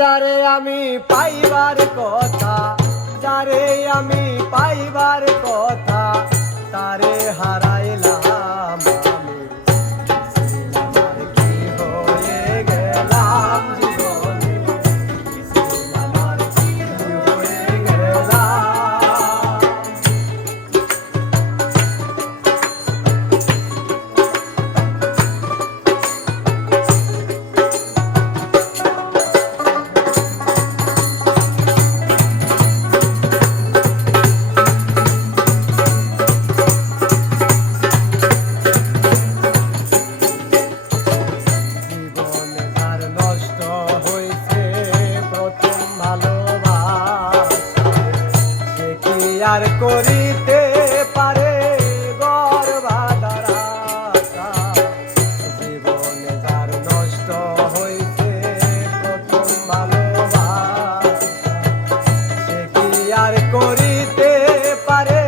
যারে আমি পাইবার কথা, যারে আমি পাইবার কথা, তারে হারাইলাম আমি। আমার কি হয়ে গেলাম জীবনে, আমার কি হয়ে গেলাম। আর করিতে পারে গর্বাদার আশা, জীবনে যার নষ্ট হইছে প্রথম ভালোবাসা, সে কি আর করিতে পারে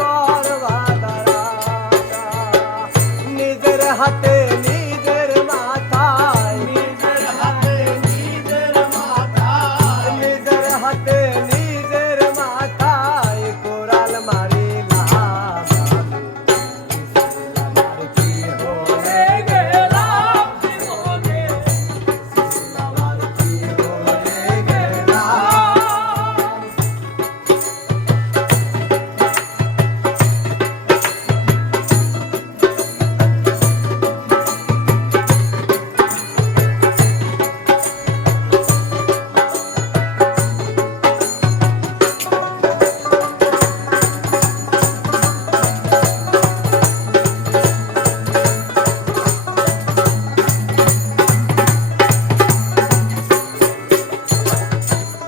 গর্বাদার আশা। নিজের হাতে নিজের মাথায়, নিজের হাতে নিজের মাথায়, নিজের হাতে নিজের মাথায় কোরাল মারিলাম আমি। আমার কি হয়ে গেলাম জীবনে, আমার কি হয়ে গেলাম।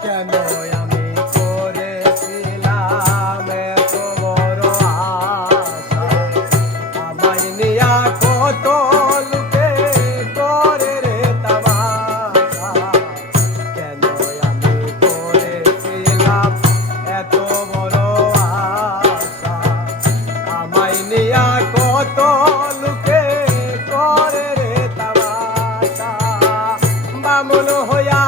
কেন আমি করেছিলাম এত বড় আশা, আমায় নিয়া কত লোকে করে রে তামাশা। কেন আমি করেছিলাম এত বড় আশা, আমায় নিয়া কত লোকে করে রে তামাশা। বামুন হইয়া